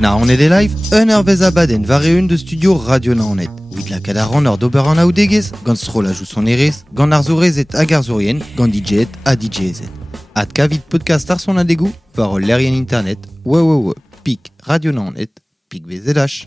Naonet e live, un vez abaden var eun de studio Radio Naonet. Ouid la kadaran ur d'ober an aoudegez, gant strolajou son erez, gant ar zourezet hag ar zourien, gant DJet a DJezet. Ad kavit podcast ar son adegou, var ol lerien internet, pik Radio Naonet, pik vezedach.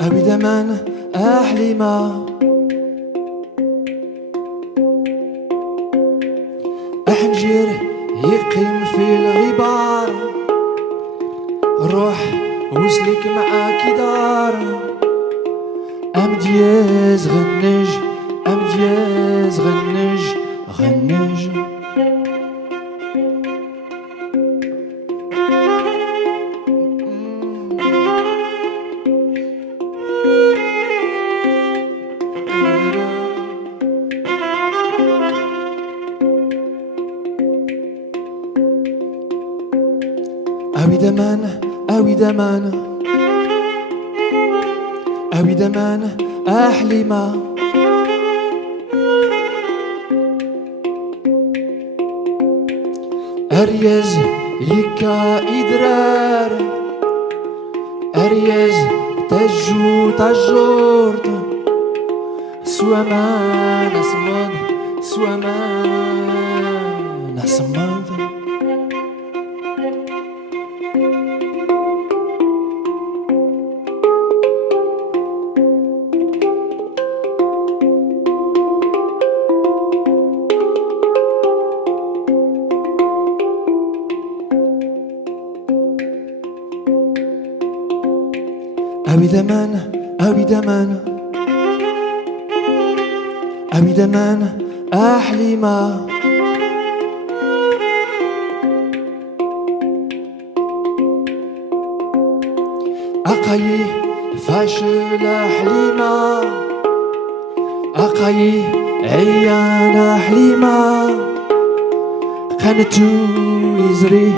أوي دمان أحلما أحنجير يقيم في الغبار روح وسلك معاك دار أم دياز غنج أم دياز غنج غنج أوي دمان أحلما أريز يكا إدرار أريز تجو تجورت سوامان أسمد سوامان أسمد أوي دمان أحلما أقاي فاشل أحلما أقاي عيان أحلما قنتو إزري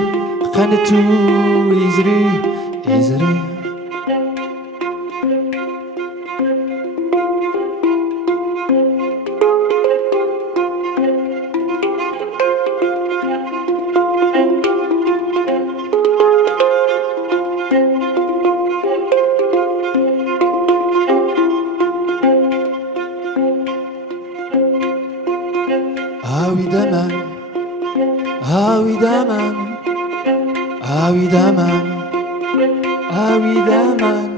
أوي دمان